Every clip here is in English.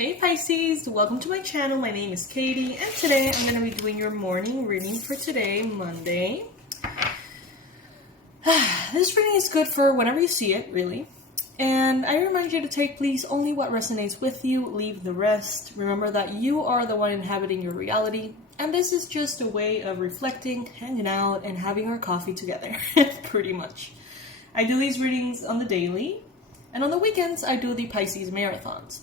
Hey Pisces, welcome to my channel. My name is Katie and today I'm going to be doing your morning reading for today, Monday. This reading is good for whenever you see it, really. And I remind you to take, please, only what resonates with you, leave the rest. Remember that you are the one inhabiting your reality. And this is just a way of reflecting, hanging out, and having our coffee together, pretty much. I do these readings on the daily, and on the weekends I do the Pisces marathons.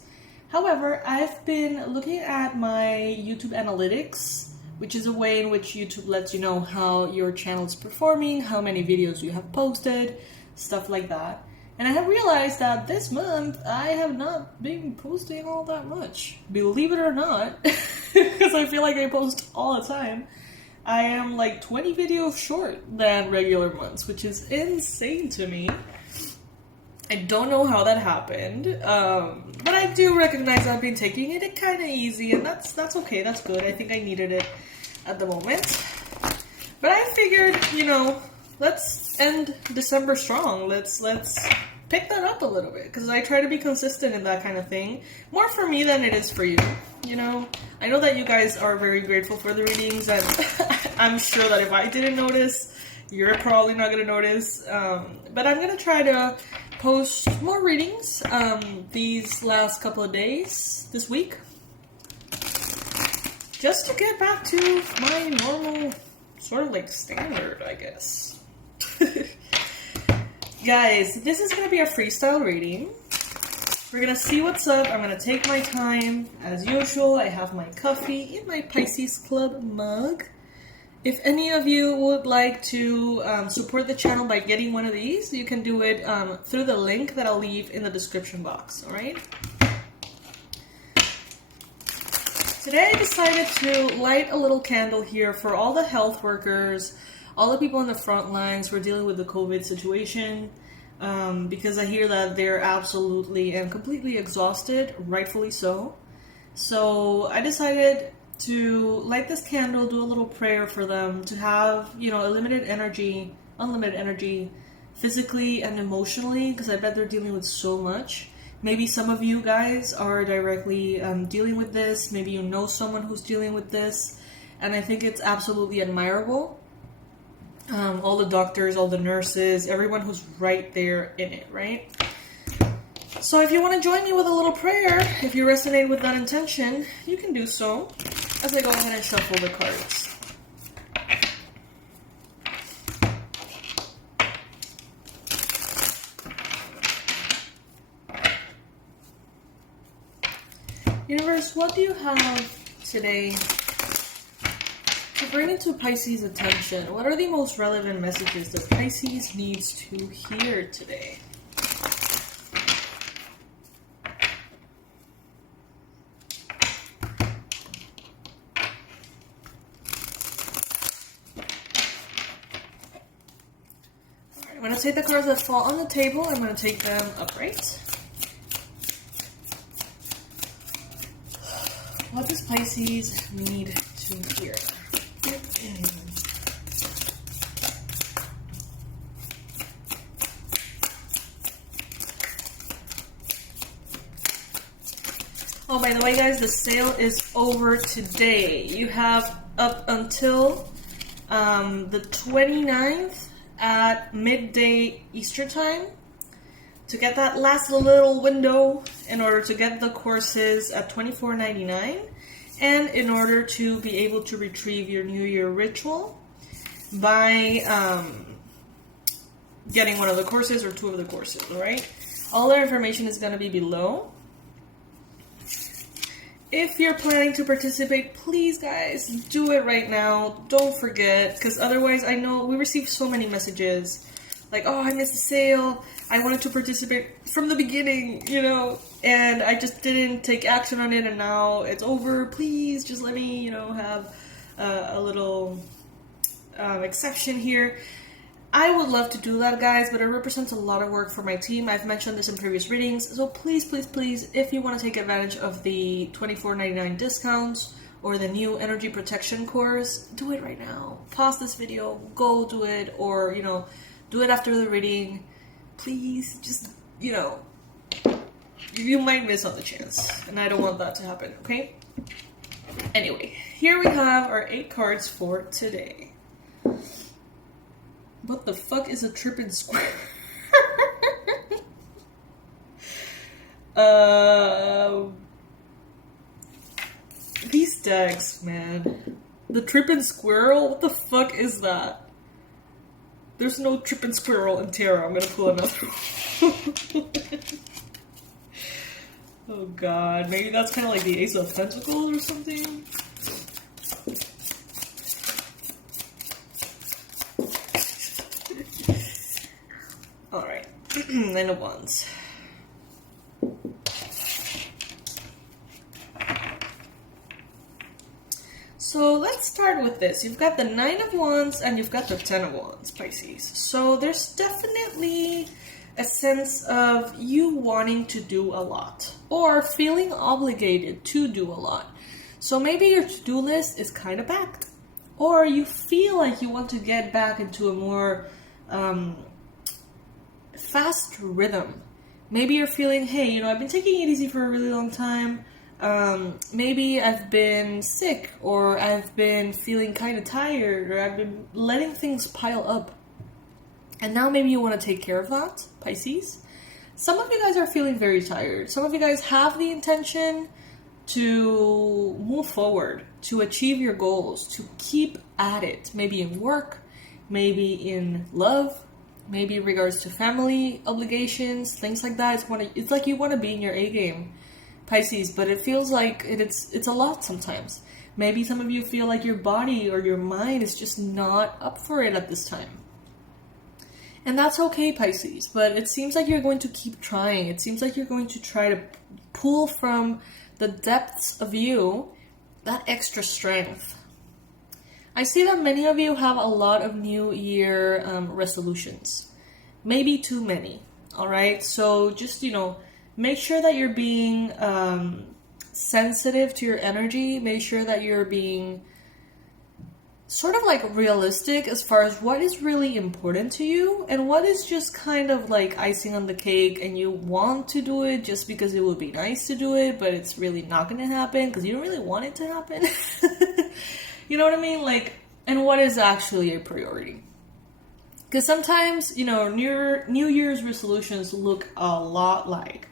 However, I've been looking at my YouTube analytics, which is a way in which YouTube lets you know how your channel is performing, how many videos you have posted, stuff like that. And I have realized that this month I have not been posting all that much. Believe it or not, because I feel like I post all the time. I am like 20 videos short than regular months, which is insane to me. I don't know how that happened, but I do recognize I've been taking it kind of easy, and that's okay, that's good. I think I needed it at the moment. But I figured, let's end December strong. Let's pick that up a little bit, because I try to be consistent in that kind of thing. More for me than it is for you, I know that you guys are very grateful for the readings, and I'm sure that if I didn't notice, you're probably not going to notice. But I'm going to try to post more readings these last couple of days, this week, just to get back to my normal sort of like standard, I guess. Guys, this is going to be a freestyle reading. We're going to see what's up. I'm going to take my time as usual. I have my coffee in my Pisces Club mug. If any of you would like to support the channel by getting one of these, you can do it through the link that I'll leave in the description box, alright? Today I decided to light a little candle here for all the health workers, all the people on the front lines who are dealing with the COVID situation, because I hear that they're absolutely and completely exhausted, rightfully so. So I decided to light this candle, do a little prayer for them, to have, unlimited energy, physically and emotionally, because I bet they're dealing with so much. Maybe some of you guys are directly dealing with this. Maybe you know someone who's dealing with this, and I think it's absolutely admirable. All the doctors, all the nurses, everyone who's right there in it, right? So if you want to join me with a little prayer, if you resonate with that intention, you can do so as I go ahead and shuffle the cards. Universe, what do you have today to bring into Pisces' attention? What are the most relevant messages that Pisces needs to hear today? I'm going to take the cards that fall on the table. I'm going to take them upright. What does Pisces need to hear? Oh, by the way, guys, the sale is over today. You have up until the 29th at midday Eastern time to get that last little window in order to get the courses at $24.99 and in order to be able to retrieve your New Year ritual by getting one of the courses or two of the courses, alright? All their information is going to be below. If you're planning to participate, please, guys, do it right now. Don't forget, because otherwise, I know we receive so many messages like, oh, I missed the sale. I wanted to participate from the beginning, and I just didn't take action on it, and now it's over. Please, just let me, have a little exception here. I would love to do that, guys, but it represents a lot of work for my team. I've mentioned this in previous readings, so please, please, please, if you want to take advantage of the $24.99 discounts or the new energy protection course, do it right now. Pause this video, go do it, or, do it after the reading. Please, just, you might miss on the chance, and I don't want that to happen, okay? Anyway, here we have our 8 cards for today. What the fuck is a tripping square? These decks, man. The tripping squirrel? What the fuck is that? There's no tripping squirrel in tarot. I'm gonna pull another one. Oh god, maybe that's kind of like the Ace of Pentacles or something? Alright, Nine of Wands. So let's start with this. You've got the 9 of Wands and you've got the 10 of Wands, Pisces. So there's definitely a sense of you wanting to do a lot or feeling obligated to do a lot. So maybe your to-do list is kind of packed, or you feel like you want to get back into a more fast rhythm. Maybe you're feeling, hey, you know, I've been taking it easy for a really long time. Maybe I've been sick, or I've been feeling kind of tired, or I've been letting things pile up. And now maybe you want to take care of that, Pisces. Some of you guys are feeling very tired. Some of you guys have the intention to move forward, to achieve your goals, to keep at it. Maybe in work, maybe in love, maybe in regards to family obligations, things like that. It's like you want to be in your A game, Pisces, but it feels like it's a lot sometimes. Maybe some of you feel like your body or your mind is just not up for it at this time. And that's okay, Pisces, but it seems like you're going to keep trying. It seems like you're going to try to pull from the depths of you that extra strength. I see that many of you have a lot of New Year resolutions. Maybe too many, all right? So just, you know, make sure that you're being sensitive to your energy. Make sure that you're being sort of like realistic as far as what is really important to you and what is just kind of like icing on the cake and you want to do it just because it would be nice to do it, but it's really not going to happen because you don't really want it to happen. You know what I mean? Like, and what is actually a priority? Because sometimes, you know, New Year's resolutions look a lot like,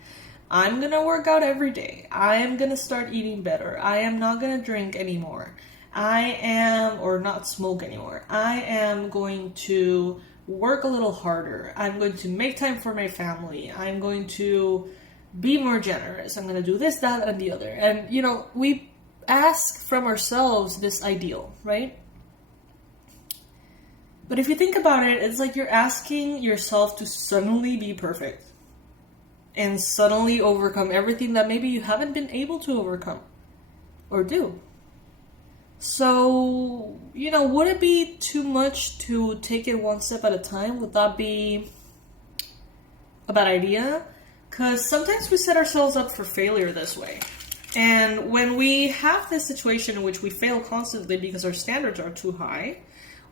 I'm going to work out every day. I am going to start eating better. I am not going to drink anymore. I am, or not smoke anymore. I am going to work a little harder. I'm going to make time for my family. I'm going to be more generous. I'm going to do this, that, and the other. And, you know, we ask from ourselves this ideal, right? But if you think about it, it's like you're asking yourself to suddenly be perfect and suddenly overcome everything that maybe you haven't been able to overcome or do. So, you know, would it be too much to take it one step at a time? Would that be a bad idea? Because sometimes we set ourselves up for failure this way. And when we have this situation in which we fail constantly because our standards are too high,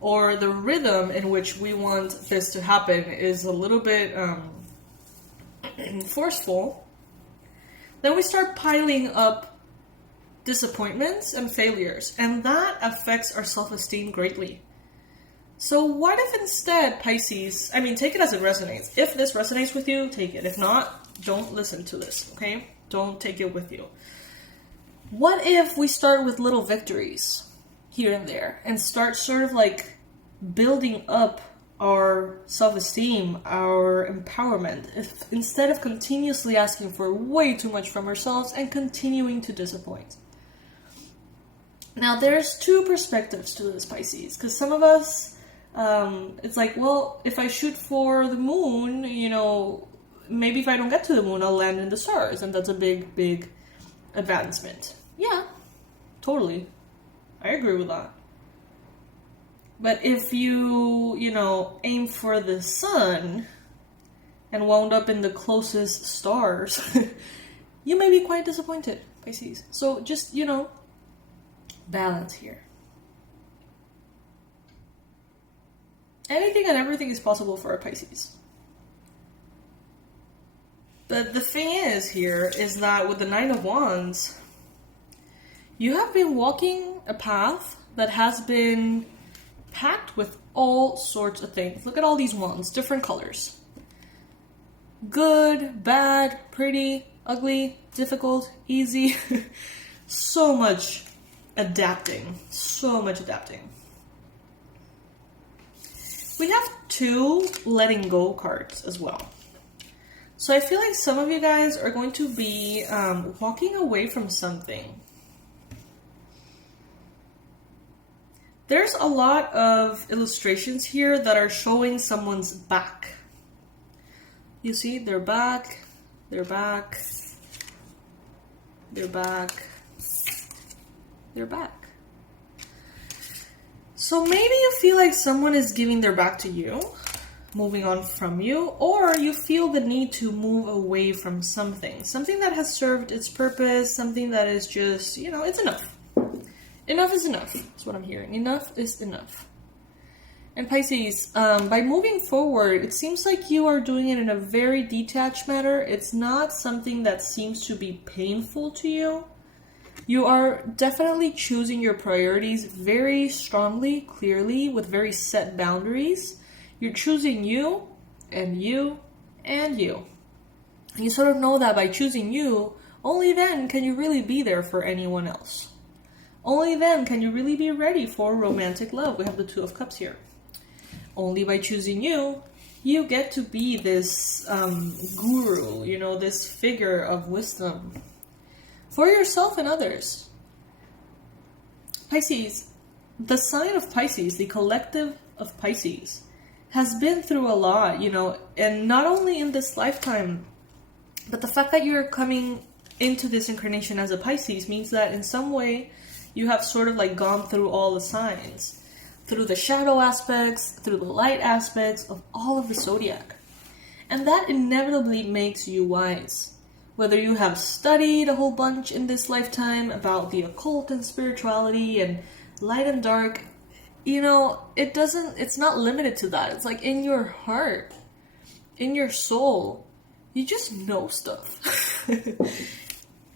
or the rhythm in which we want this to happen is a little bit forceful, then we start piling up disappointments and failures, and that affects our self-esteem greatly. So what if instead, Pisces, I mean, take it as it resonates. If this resonates with you, take it. If not, don't listen to this, okay? Don't take it with you. What if we start with little victories here and there and start sort of like building up our self-esteem, our empowerment, if, instead of continuously asking for way too much from ourselves and continuing to disappoint? Now, there's two perspectives to this, Pisces, because some of us, it's like, well, if I shoot for the moon, you know, maybe if I don't get to the moon, I'll land in the stars, and that's a big, big advancement. Yeah, totally. I agree with that. But if you, you know, aim for the sun and wound up in the closest stars, you may be quite disappointed, Pisces. So just, you know, balance here. Anything and everything is possible for a Pisces. But the thing is that with the Nine of Wands, you have been walking a path that has been packed with all sorts of things. Look at all these wands, different colors. Good, bad, pretty, ugly, difficult, easy. So much adapting. So much adapting. We have 2 letting go cards as well. So I feel like some of you guys are going to be walking away from something. There's a lot of illustrations here that are showing someone's back. You see, their back, their back, their back, their back. So maybe you feel like someone is giving their back to you, moving on from you, or you feel the need to move away from something. Something that has served its purpose, something that is just, you know, it's enough. Enough is enough, is what I'm hearing. Enough is enough. And Pisces, by moving forward, it seems like you are doing it in a very detached manner. It's not something that seems to be painful to you. You are definitely choosing your priorities very strongly, clearly, with very set boundaries. You're choosing you, and you, and you. And you sort of know that by choosing you, only then can you really be there for anyone else. Only then can you really be ready for romantic love. We have the Two of Cups here. Only by choosing you, you get to be this guru, you know, this figure of wisdom for yourself and others. Pisces, the sign of Pisces, the collective of Pisces, has been through a lot, you know, and not only in this lifetime, but the fact that you're coming into this incarnation as a Pisces means that in some way you have sort of like gone through all the signs, through the shadow aspects, through the light aspects of all of the zodiac. And that inevitably makes you wise. Whether you have studied a whole bunch in this lifetime about the occult and spirituality and light and dark, you know, it's not limited to that. It's like in your heart, in your soul, you just know stuff.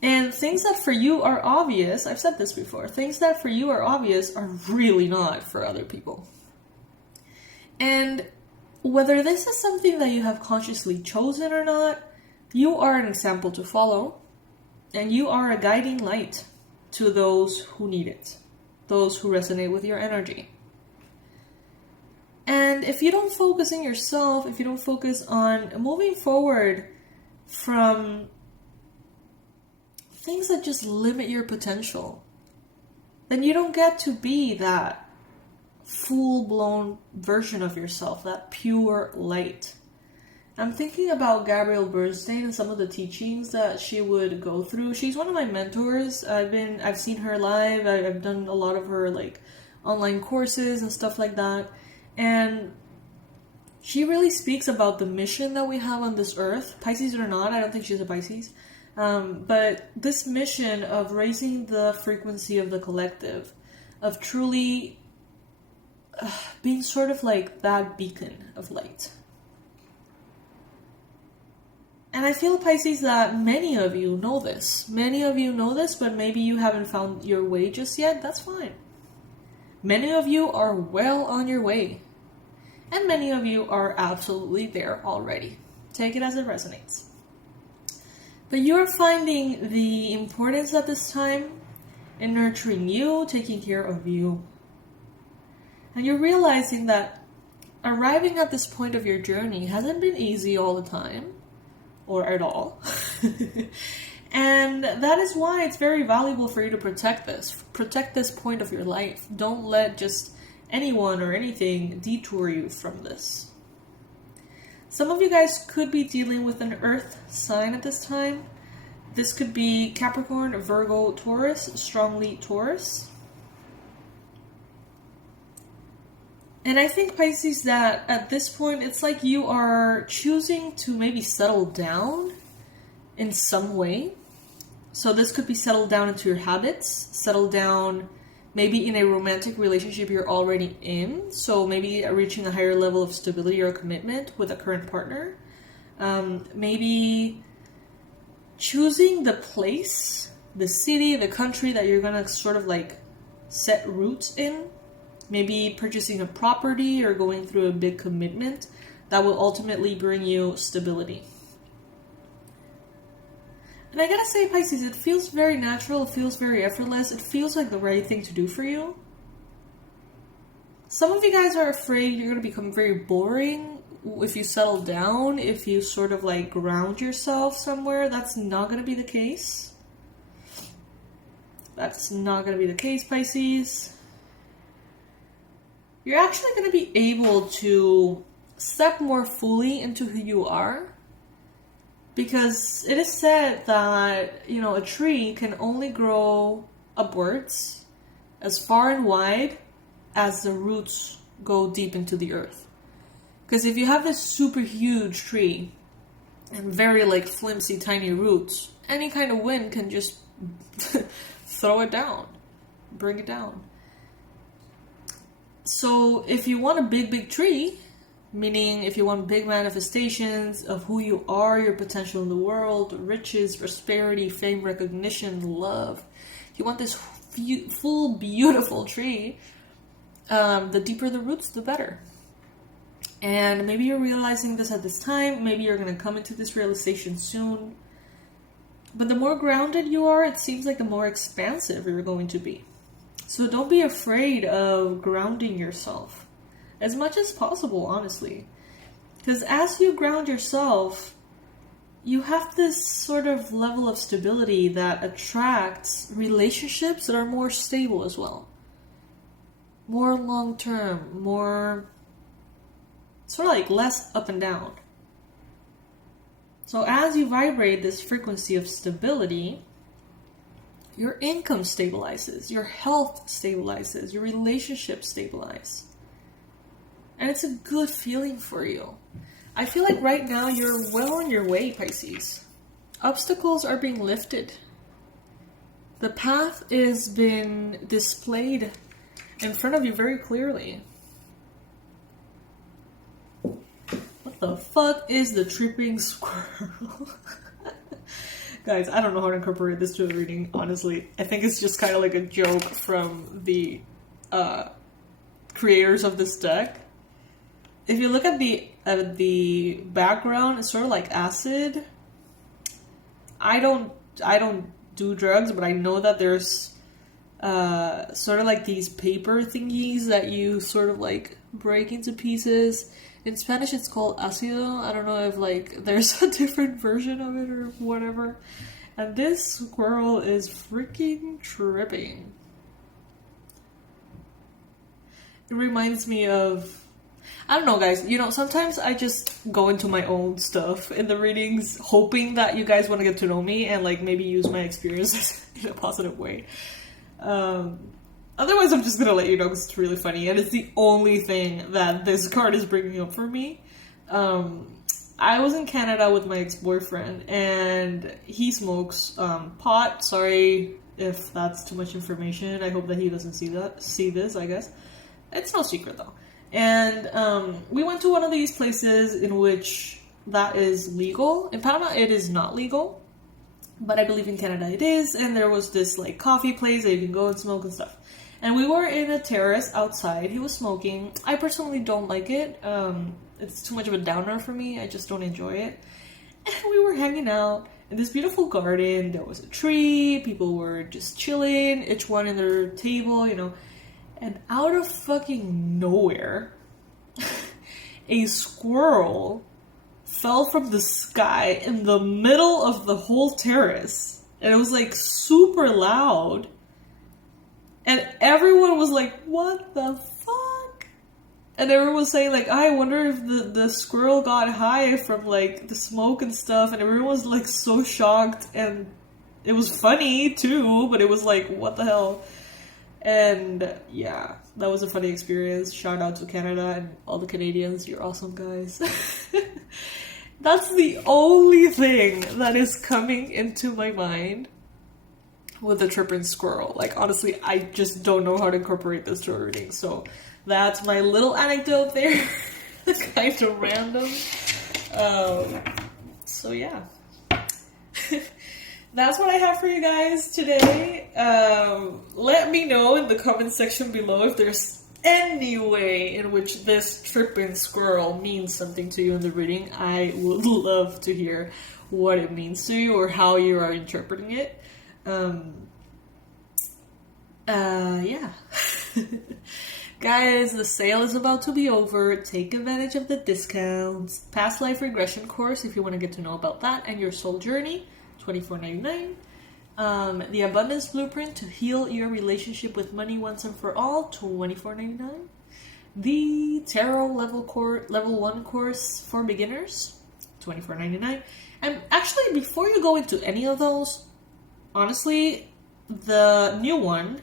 And things that for you are obvious, I've said this before, things that for you are obvious are really not for other people. And whether this is something that you have consciously chosen or not, you are an example to follow, and you are a guiding light to those who need it, those who resonate with your energy. And if you don't focus in yourself, if you don't focus on moving forward from things that just limit your potential, then you don't get to be that full-blown version of yourself, that pure light. I'm thinking about Gabrielle Bernstein and some of the teachings that she would go through. She's one of my mentors. I've seen her live. I've done a lot of her like online courses and stuff like that. And she really speaks about the mission that we have on this earth. Pisces or not, I don't think she's a Pisces. But this mission of raising the frequency of the collective, of truly being sort of like that beacon of light. And I feel, Pisces, that many of you know this. Many of you know this, but maybe you haven't found your way just yet. That's fine. Many of you are well on your way. And many of you are absolutely there already. Take it as it resonates. But you're finding the importance at this time in nurturing you, taking care of you. And you're realizing that arriving at this point of your journey hasn't been easy all the time, or at all. And that is why it's very valuable for you to protect this. Protect this point of your life. Don't let just anyone or anything detour you from this. Some of you guys could be dealing with an earth sign at this time. This could be Capricorn, Virgo, Taurus, strongly Taurus. And I think, Pisces, that at this point, it's like you are choosing to maybe settle down in some way. So this could be settled down into your habits, settle down maybe in a romantic relationship you're already in. So maybe reaching a higher level of stability or commitment with a current partner. Maybe choosing the place, the city, the country that you're gonna sort of like set roots in, maybe purchasing a property or going through a big commitment that will ultimately bring you stability. And I gotta say, Pisces, it feels very natural, it feels very effortless, it feels like the right thing to do for you. Some of you guys are afraid you're gonna become very boring if you settle down, if you sort of like ground yourself somewhere. That's not gonna be the case. That's not gonna be the case, Pisces. You're actually gonna be able to step more fully into who you are. Because it is said that, you know, a tree can only grow upwards as far and wide as the roots go deep into the earth. Because if you have this super huge tree and very like flimsy tiny roots, any kind of wind can just throw it down, bring it down. So if you want a big tree, meaning if you want big manifestations of who you are, your potential in the world, riches, prosperity, fame, recognition, love, you want this full, beautiful tree, the deeper the roots, the better. And maybe you're realizing this at this time, maybe you're going to come into this realization soon. But the more grounded you are, it seems like the more expansive you're going to be. So don't be afraid of grounding yourself. As much as possible, honestly. Because as you ground yourself, you have this sort of level of stability that attracts relationships that are more stable as well. More long-term, more sort of like less up and down. So as you vibrate this frequency of stability, your income stabilizes, your health stabilizes, your relationships stabilize. And it's a good feeling for you. I feel like right now you're well on your way, Pisces. Obstacles are being lifted. The path is been displayed in front of you very clearly. What the fuck is the tripping squirrel? Guys, I don't know how to incorporate this to a reading, honestly. I think it's just kind of like a joke from the creators of this deck. If you look at the background, it's sort of like acid. I don't do drugs, but I know that there's sort of like these paper thingies that you sort of like break into pieces. In Spanish, it's called ácido. I don't know if like there's a different version of it or whatever. And this squirrel is freaking tripping. It reminds me of, I don't know, guys. You know, sometimes I just go into my own stuff in the readings, hoping that you guys want to get to know me and like maybe use my experiences in a positive way. Otherwise, I'm just gonna let you know because it's really funny, and it's the only thing that this card is bringing up for me. I was in Canada with my ex-boyfriend, and he smokes pot. Sorry if that's too much information. I hope that he doesn't see this. I guess it's no secret though. And we went to one of these places in which that is legal. In Panama, it is not legal, but I believe in Canada it is. And there was this like coffee place that you can go and smoke and stuff. And we were in a terrace outside. He was smoking. I personally don't like it. It's too much of a downer for me. I just don't enjoy it. And we were hanging out in this beautiful garden. There was a tree. People were just chilling, each one in their table, you know. And out of fucking nowhere, a squirrel fell from the sky in the middle of the whole terrace. And it was like super loud. And everyone was like, what the fuck? And everyone was saying like, I wonder if the squirrel got high from like the smoke and stuff. And everyone was like so shocked. And it was funny too, but it was like, what the hell? And yeah, that was a funny experience. Shout out to Canada and all the Canadians. You're awesome, guys. That's the only thing that is coming into my mind with the tripping squirrel. Like, honestly, I just don't know how to incorporate this to a reading. So that's my little anecdote there. Kind of random. So yeah. that's what I have for you guys today. Let me know in the comment section below if there's any way in which this tripping squirrel means something to you in the reading. I would love to hear what it means to you or how you are interpreting it. Yeah. Guys, the sale is about to be over. Take advantage of the discounts. Past life regression course if you want to get to know about that and your soul journey, $24.99. The abundance blueprint to heal your relationship with money once and for all, $24.99. The tarot level 1 course for beginners, $24.99. And actually, before you go into any of those, honestly, the new one,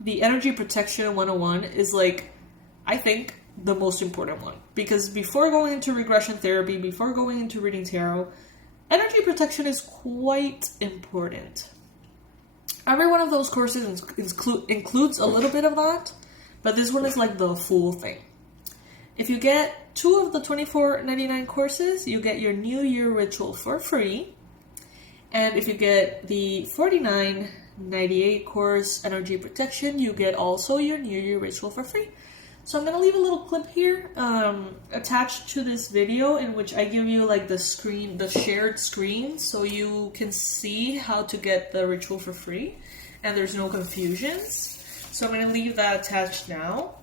the Energy Protection 101, is like, I think, the most important one. Because before going into regression therapy, before going into reading tarot, energy protection is quite important. Every one of those courses includes a little bit of that, but this one is like the full thing. If you get 2 of the $24.99 courses, you get your New Year ritual for free. And if you get the $49.98 course, Energy Protection, you get also your New Year ritual for free. So I'm going to leave a little clip here attached to this video in which I give you like the shared screen, so you can see how to get the ritual for free and there's no confusions. So I'm going to leave that attached now.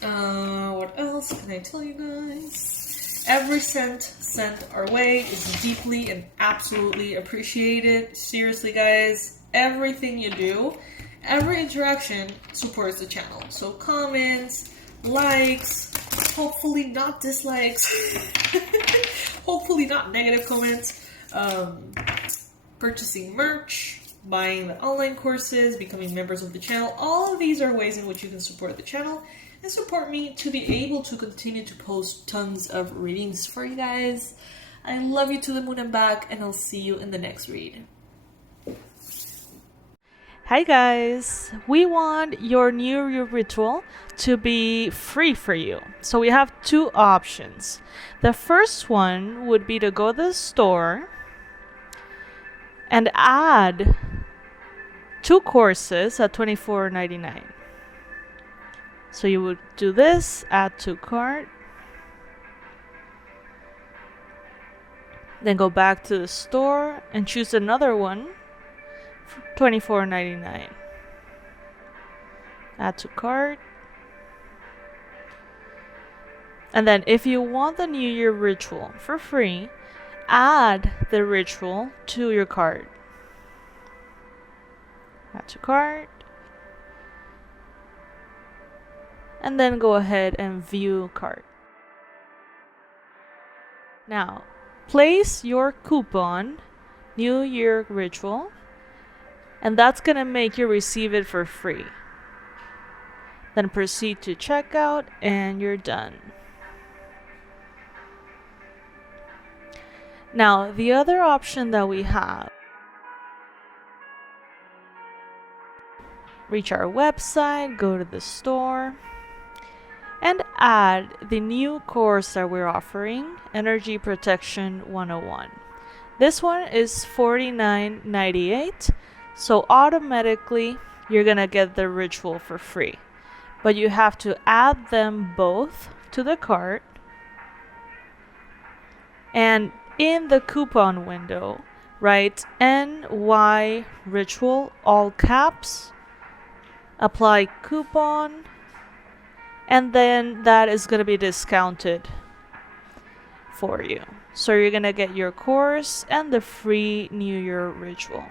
What else can I tell you guys? Every cent sent our way is deeply and absolutely appreciated. Seriously, guys, everything you do, every interaction supports the channel. So comments, likes, hopefully not dislikes, hopefully not negative comments, purchasing merch, buying the online courses, becoming members of the channel. All of these are ways in which you can support the channel and support me to be able to continue to post tons of readings for you guys. I love you to the moon and back, and I'll see you in the next read. Hi guys, we want your New Year ritual to be free for you. So we have 2 options. The first one would be to go to the store and add 2 courses at $24.99. So you would do this, add to cart, then go back to the store and choose another one for $24.99. Add to cart. And then if you want the New Year ritual for free, add the ritual to your cart. Add to cart. And then go ahead and view cart. Now, place your coupon, New Year ritual, and that's going to make you receive it for free. Then proceed to checkout and you're done. Now, the other option that we have, reach our website, go to the store, and add the new course that we're offering, Energy Protection 101. This one is $49.98, so automatically you're gonna get the ritual for free. But you have to add them both to the cart, and in the coupon window, write NY ritual, all caps, apply coupon, and then that is going to be discounted for you. So you're going to get your course and the free New Year ritual.